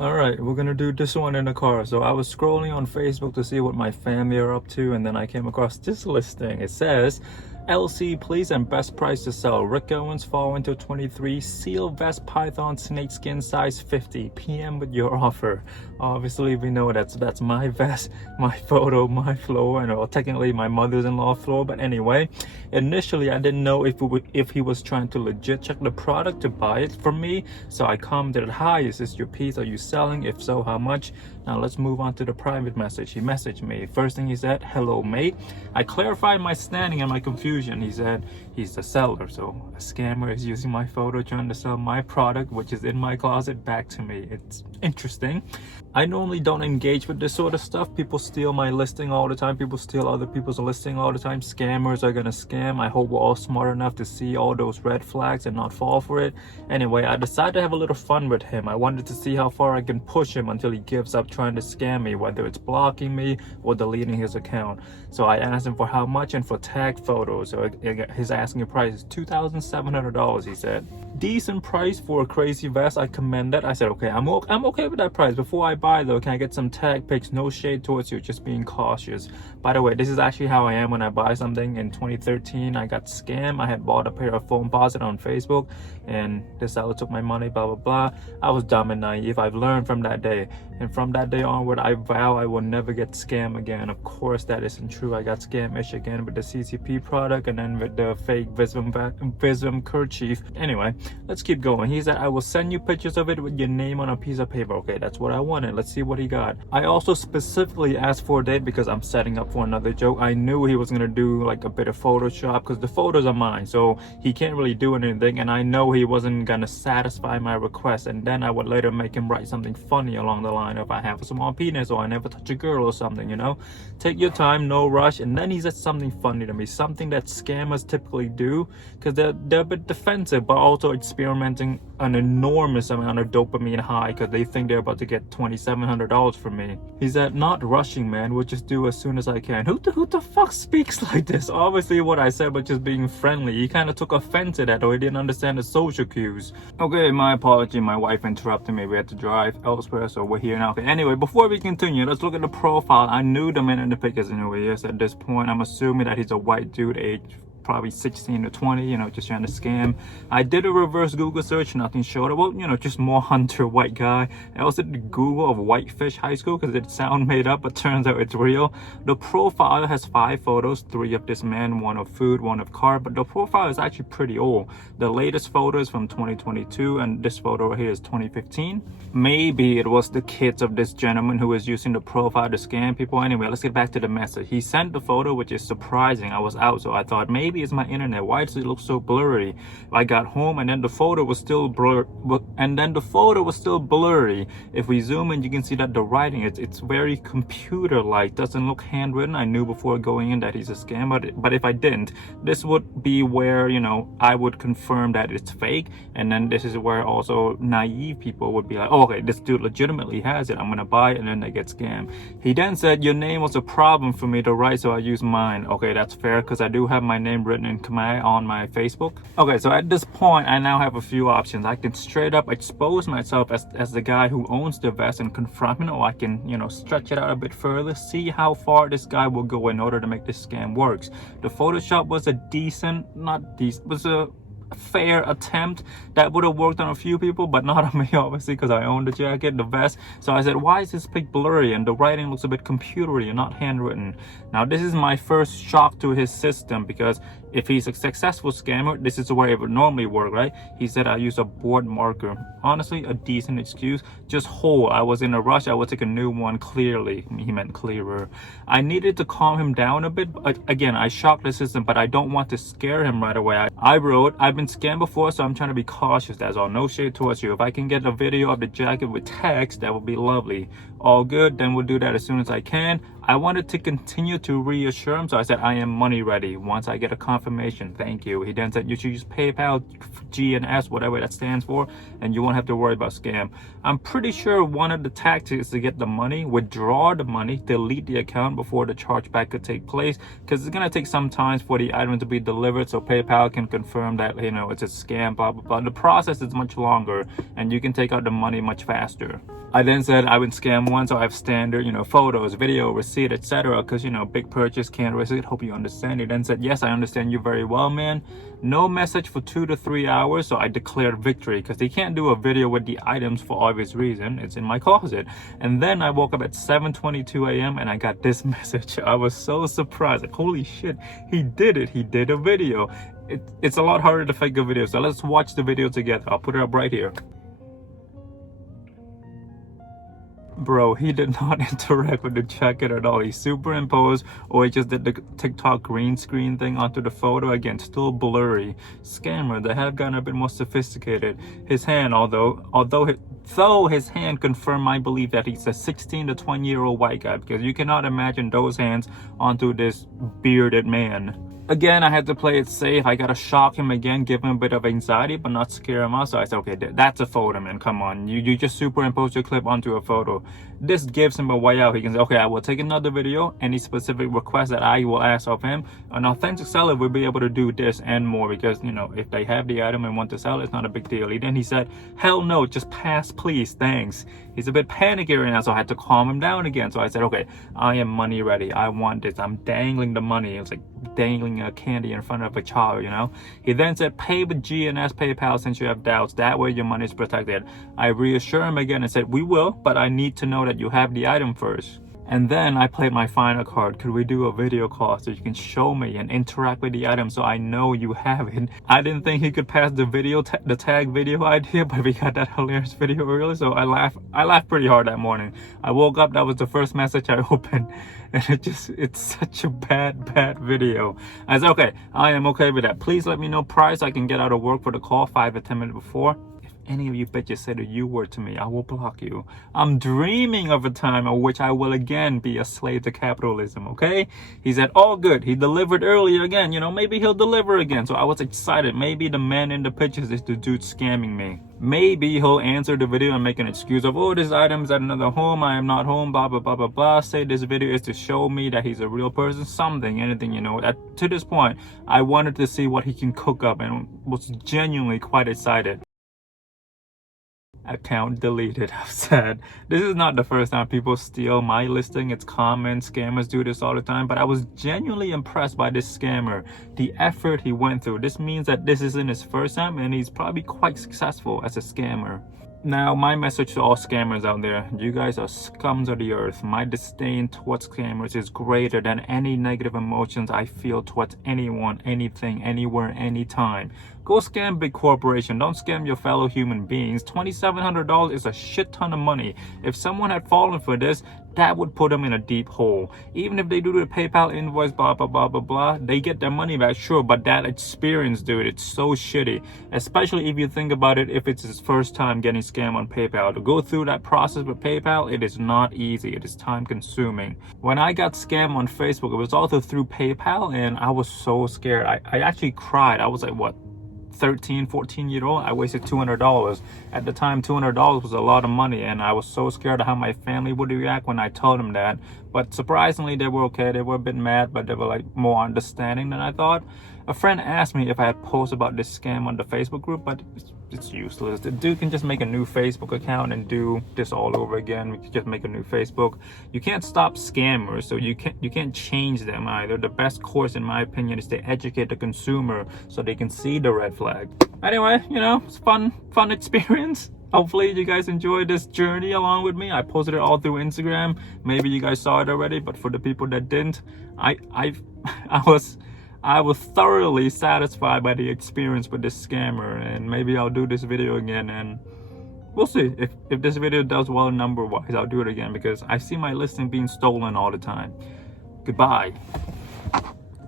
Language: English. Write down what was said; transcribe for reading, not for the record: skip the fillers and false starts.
All right, we're gonna do this one in the car. So I was scrolling on Facebook to see what my family are up to, and then I came across this listing. It says, LC please and best price to sell. Rick Owens fall into 23 seal vest python snakeskin size 50 PM with your offer. Obviously we know that's my vest, my photo, my floor, and well, technically my mother-in-law floor. But anyway, initially I didn't know if he was trying to legit check the product to buy it from me. So I commented, hi, is this your piece? Are you selling? If so, how much? Now let's move on to the private message. He messaged me. First thing he said, hello mate. I clarified my standing and my confusion. He said he's the seller, so a scammer is using my photo trying to sell my product, which is in my closet, back to me. It's interesting. I normally don't engage with this sort of stuff. People steal my listing all the time. People steal other people's listing all the time. Scammers are gonna scam. I hope we're all smart enough to see all those red flags and not fall for it. Anyway, I decided to have a little fun with him. I wanted to see how far I can push him until he gives up trying to scam me, whether it's blocking me or deleting his account. So I asked him for how much and for tag photos. So his asking price is $2,700, he said. Decent price for a crazy vest. I commend that. I said, okay, I'm okay with that price. Before I buy though, can I get some tag pics? No shade towards you, just being cautious. By the way, this is actually how I am when I buy something. In 2013, I got scammed. I had bought a pair of Foamposite on Facebook, and the seller took my money, blah, blah, blah. I was dumb and naive. I've learned from that day. And from that day onward, I vow I will never get scammed again. Of course, that isn't true. I got scam-ish again with the CCP product and then with the fake Vism kerchief. Anyway, let's keep going. He said, I will send you pictures of it with your name on a piece of paper. Okay, that's what I wanted. Let's see what he got. I also specifically asked for a date because I'm setting up for another joke. I knew he was going to do like a bit of Photoshop because the photos are mine. So he can't really do anything. And I know he wasn't going to satisfy my request. And then I would later make him write something funny along the line of I have a small penis or I never touch a girl or something, you know. Take your time, no rush. And then he said something funny to me, something that scammers typically do because they're a bit defensive, but also experimenting an enormous amount of dopamine high because they think they're about to get $2,700 from me. He said, not rushing, man. We'll just do as soon as I can. Who the fuck speaks like this? Obviously what I said was just being friendly. He kind of took offense to that, or he didn't understand the social cues. Okay, my apology. My wife interrupted me. We had to drive elsewhere, so we're here now. Okay, anyway, before we continue, let's look at the profile. I knew the man in the pictures anyway. Yes, at this point, I'm assuming that he's a white dude, age probably 16 to 20, you know, just trying to scam. I did a reverse Google search, nothing showed up. Well, you know, just more hunter white guy. I also did Google of Whitefish High School because it sounded made up, but turns out it's real. The profile has 5 photos, 3 of this man, 1 of food, 1 of car, but the profile is actually pretty old. The latest photo is from 2022 and this photo right here is 2015. Maybe it was the kids of this gentleman who was using the profile to scam people. Anyway, let's get back to the message. He sent the photo, which is surprising. I was out, so I thought maybe it's my internet. Why does it look so blurry? I got home and then the photo was still blurry. If we zoom in, you can see that the writing, it's very computer-like, doesn't look handwritten. I knew before going in that he's a scammer, but if I didn't, this would be where, you know, I would confirm that it's fake. And then this is where also naive people would be like, oh, okay, this dude legitimately has it, I'm gonna buy it, and then they get scammed. He then said, your name was a problem for me to write, so I used mine. Okay, that's fair because I do have my name written in Khmer on my Facebook. Okay, so at this point, I now have a few options. I can straight up expose myself as the guy who owns the vest and confront him, or I can, you know, stretch it out a bit further, see how far this guy will go in order to make this scam works. The Photoshop was a fair attempt that would have worked on a few people, but not on me, obviously, because I own the jacket, the vest. So I said, why is this pic blurry and the writing looks a bit computery and not handwritten? Now this is my first shock to his system, because if he's a successful scammer, this is where it would normally work, right? He said I use a board marker. Honestly, a decent excuse. Just whole. I was in a rush. I would take a new one. Clearly, he meant clearer. I needed to calm him down a bit. But again, I shocked the system, but I don't want to scare him right away. I wrote, I've been scammed before, so I'm trying to be cautious. That's all. No shade towards you. If I can get a video of the jacket with text, that would be lovely. All good. Then we'll do that as soon as I can. I wanted to continue to reassure him, so I said I am money ready once I get a confirmation. Thank you. He then said you should use PayPal, GNS, whatever that stands for, and you won't have to worry about scam. I'm pretty sure one of the tactics is to get the money, withdraw the money, delete the account before the chargeback could take place, because it's gonna take some time for the item to be delivered, so PayPal can confirm that, you know, it's a scam, blah blah blah. The process is much longer, and you can take out the money much faster. I then said I've been scammed once, so I have standard, photos, video, receipt, etc. Because, big purchase, can't receipt. Hope you understand. He then said, yes, I understand you very well, man. No message for 2 to 3 hours, so I declared victory because he can't do a video with the items for obvious reason. It's in my closet. And then I woke up at 7:22 a.m. and I got this message. I was so surprised. Like, holy shit, he did it. He did a video. It's a lot harder to fake a video, so let's watch the video together. I'll put it up right here. Bro, he did not interact with the jacket at all. He superimposed, or he just did the TikTok green screen thing onto the photo. Again, still blurry. Scammer, they have gotten a bit more sophisticated. His hand, though his hand confirmed my belief that he's a 16 to 20-year-old white guy, because you cannot imagine those hands onto this bearded man. Again, I had to play it safe. I gotta shock him again, give him a bit of anxiety, but not scare him out. So I said, okay, that's a photo, man. Come on. You just superimpose your clip onto a photo. This gives him a way out. He can say, okay, I will take another video. Any specific request that I will ask of him. An authentic seller will be able to do this and more, because, if they have the item and want to sell it, it's not a big deal. Then he said, hell no, just pass, please. Thanks. He's a bit panicky right now, so I had to calm him down again. So I said, okay, I am money ready. I want this. I'm dangling the money. It was like dangling a candy in front of a child, He then said, pay with GNS PayPal since you have doubts. That way your money is protected. I reassure him again and said, we will, but I need to know that you have the item first. And then I played my final card. Could we do a video call so you can show me and interact with the item so I know you have it? I didn't think he could pass the video, the tag video idea, but we got that hilarious video early, so I laughed pretty hard that morning. I woke up, that was the first message I opened, and it's such a bad video. I said, okay, I am okay with that. Please let me know price. I can get out of work for the call 5 or 10 minutes before. Any of you bitches say the U word to me, I will block you. I'm dreaming of a time in which I will again be a slave to capitalism, okay? He said, all good. He delivered earlier again. Maybe he'll deliver again. So I was excited. Maybe the man in the pictures is the dude scamming me. Maybe he'll answer the video and make an excuse of, oh, this item is at another home. I am not home, blah, blah, blah, blah, blah. Say this video is to show me that he's a real person. Something, anything, To this point, I wanted to see what he can cook up and was genuinely quite excited. Account deleted. I'm sad. This is not the first time people steal my listing. It's common. Scammers do this all the time, but I was genuinely impressed by this scammer, the effort he went through. This means that this isn't his first time and he's probably quite successful as a scammer. Now, my message to all scammers out there, you guys are scums of the earth. My disdain towards scammers is greater than any negative emotions I feel towards anyone, anything, anywhere, anytime. Go scam big corporation. Don't scam your fellow human beings. $2,700 is a shit ton of money. If someone had fallen for this, that would put them in a deep hole. Even if they do the PayPal invoice, blah, blah, blah, blah, blah, they get their money back, sure, but that experience, dude, it's so shitty. Especially if you think about it, if it's his first time getting scammed on PayPal. To go through that process with PayPal, it is not easy. It is time consuming. When I got scammed on Facebook, it was also through PayPal, and I was so scared. I actually cried. I was like, what? 13, 14-year-old, I wasted $200. At the time, $200 was a lot of money, and I was so scared of how my family would react when I told them that. But surprisingly, they were okay. They were a bit mad, but they were like more understanding than I thought. A friend asked me if I had posted about this scam on the Facebook group, but it's useless. The dude can just make a new Facebook account and do this all over again. We can just make a new Facebook. You can't stop scammers, so you can't change them either. The best course, in my opinion, is to educate the consumer so they can see the red flag. Anyway, it's fun experience. Hopefully you guys enjoyed this journey along with me. I posted it all through Instagram. Maybe you guys saw it already, but for the people that didn't, I was thoroughly satisfied by the experience with this scammer, and maybe I'll do this video again, and we'll see. If this video does well number-wise, I'll do it again, because I see my listing being stolen all the time. Goodbye.